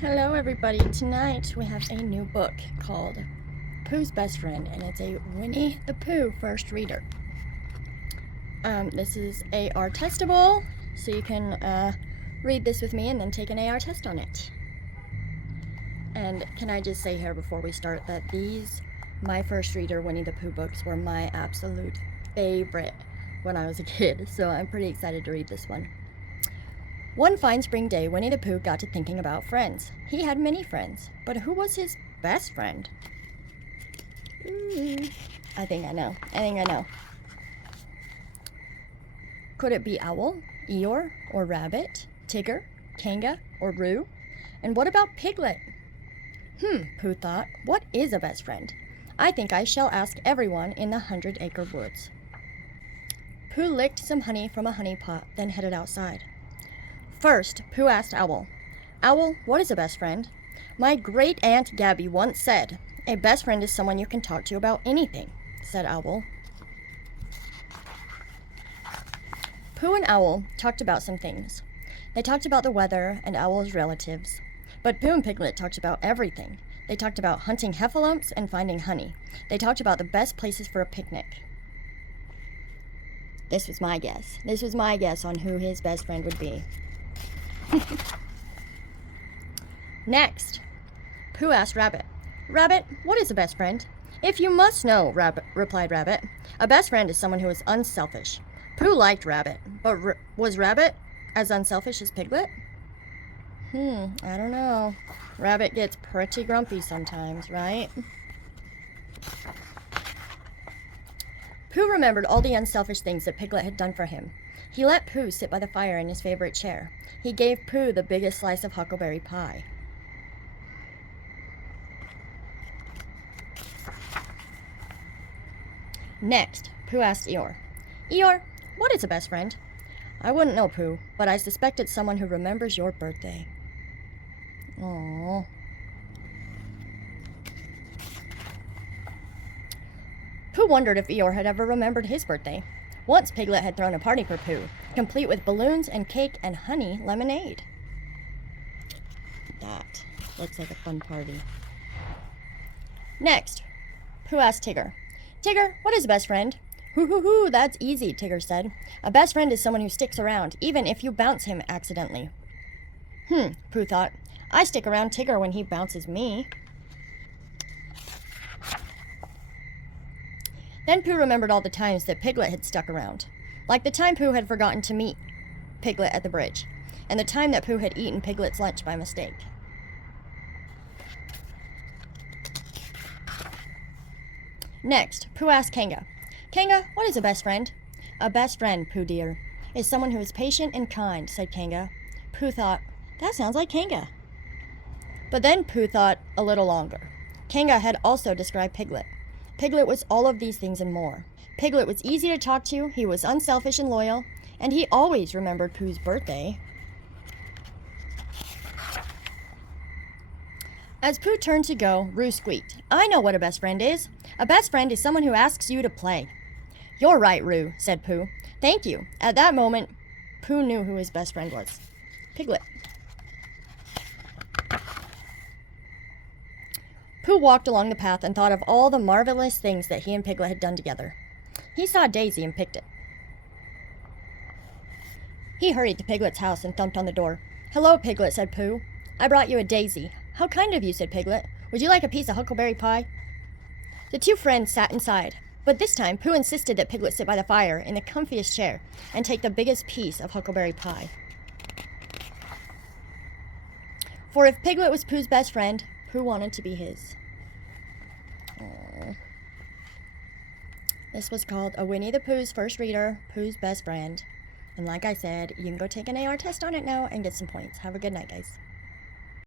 Hello everybody, tonight we have a new book called Pooh's Best Friend, and it's a Winnie the Pooh first reader. This is AR testable, so you can read this with me and then take an AR test on it. And can I just say here before we start that my first reader Winnie the Pooh books were my absolute favorite when I was a kid, so I'm pretty excited to read this one. One fine spring day, Winnie the Pooh got to thinking about friends. He had many friends, but who was his best friend? I think I know. Could it be Owl, Eeyore, or Rabbit, Tigger, Kanga, or Roo? And what about Piglet? Pooh thought, what is a best friend? I think I shall ask everyone in the 100-acre woods. Pooh licked some honey from a honey pot, then headed outside. First, Pooh asked Owl, Owl, what is a best friend? My great-aunt Gabby once said, a best friend is someone you can talk to about anything, said Owl. Pooh and Owl talked about some things. They talked about the weather and Owl's relatives. But Pooh and Piglet talked about everything. They talked about hunting heffalumps and finding honey. They talked about the best places for a picnic. This was my guess on who his best friend would be. Next, Pooh asked Rabbit, Rabbit, what is a best friend? If you must know, replied Rabbit, a best friend is someone who is unselfish. Pooh liked Rabbit, but was Rabbit as unselfish as Piglet? I don't know. Rabbit gets pretty grumpy sometimes, right? Pooh remembered all the unselfish things that Piglet had done for him. He let Pooh sit by the fire in his favorite chair. He gave Pooh the biggest slice of huckleberry pie. Next, Pooh asked Eeyore, Eeyore, what is a best friend? I wouldn't know, Pooh, but I suspect it's someone who remembers your birthday. Aww. Pooh wondered if Eeyore had ever remembered his birthday. Once Piglet had thrown a party for Pooh, complete with balloons and cake and honey lemonade. That looks like a fun party. Next, Pooh asked Tigger, Tigger, what is a best friend? Hoo, that's easy, Tigger said. A best friend is someone who sticks around, even if you bounce him accidentally. Pooh thought, I stick around Tigger when he bounces me. Then Pooh remembered all the times that Piglet had stuck around. Like the time Pooh had forgotten to meet Piglet at the bridge, and the time that Pooh had eaten Piglet's lunch by mistake. Next, Pooh asked Kanga, Kanga, what is a best friend? A best friend, Pooh dear, is someone who is patient and kind, said Kanga. Pooh thought, that sounds like Kanga. But then Pooh thought a little longer. Kanga had also described Piglet. Piglet was all of these things and more. Piglet was easy to talk to, he was unselfish and loyal, and he always remembered Pooh's birthday. As Pooh turned to go, Roo squeaked, I know what a best friend is. A best friend is someone who asks you to play. You're right, Roo, said Pooh. Thank you. At that moment, Pooh knew who his best friend was. Piglet. Pooh walked along the path and thought of all the marvelous things that he and Piglet had done together. He saw a daisy and picked it. He hurried to Piglet's house and thumped on the door. Hello, Piglet, said Pooh. I brought you a daisy. How kind of you, said Piglet. Would you like a piece of huckleberry pie? The two friends sat inside, but this time Pooh insisted that Piglet sit by the fire in the comfiest chair and take the biggest piece of huckleberry pie. For if Piglet was Pooh's best friend, Pooh wanted to be his. Aww. This was called A Winnie the Pooh's First Reader, Pooh's Best Friend. And like I said, you can go take an AR test on it now and get some points. Have a good night, guys.